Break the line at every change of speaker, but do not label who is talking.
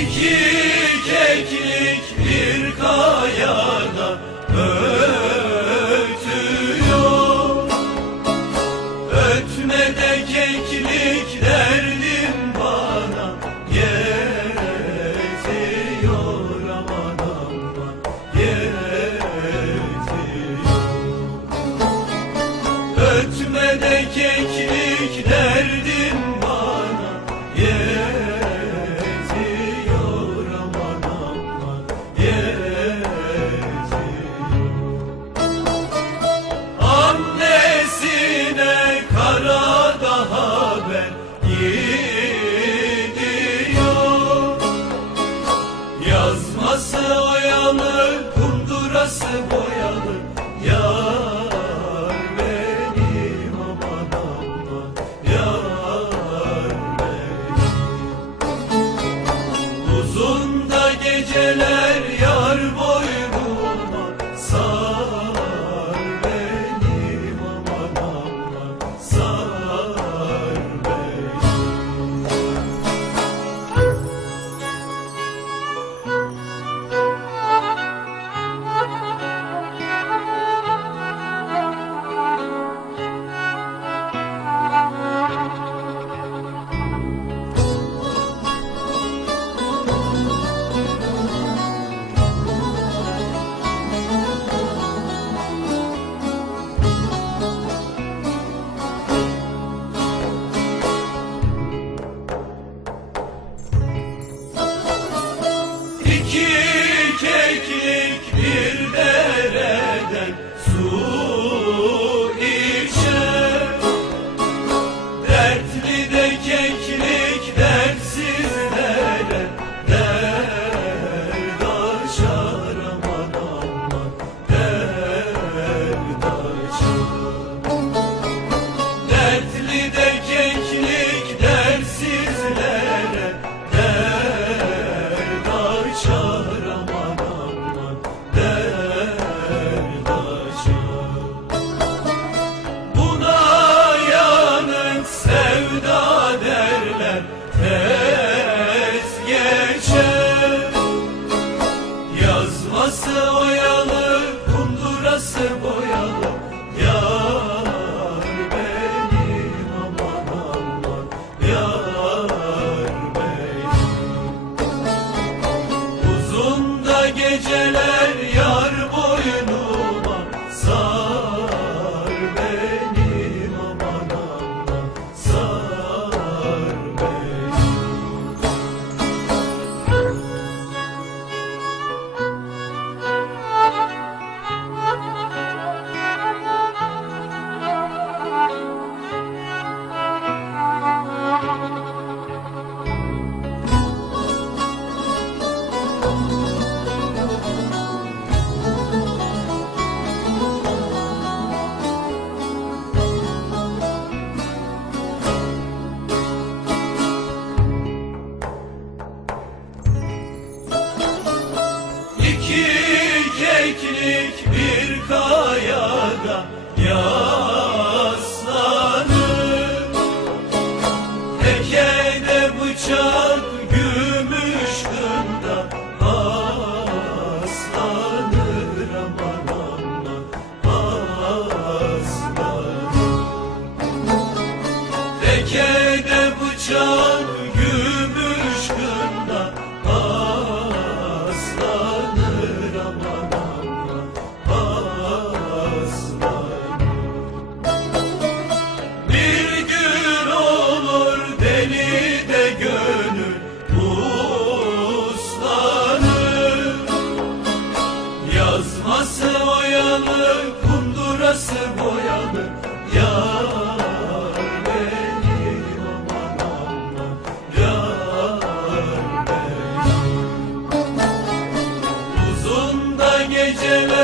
İki keklik bir kayada ötüyor Ötmede keklik derdim bana Yetiyor. Aman aman yetiyor. Ötmede keklik derdim Yeah. Sevdası nasıl boyalı yar beni aman aman yar beni uzun da geceler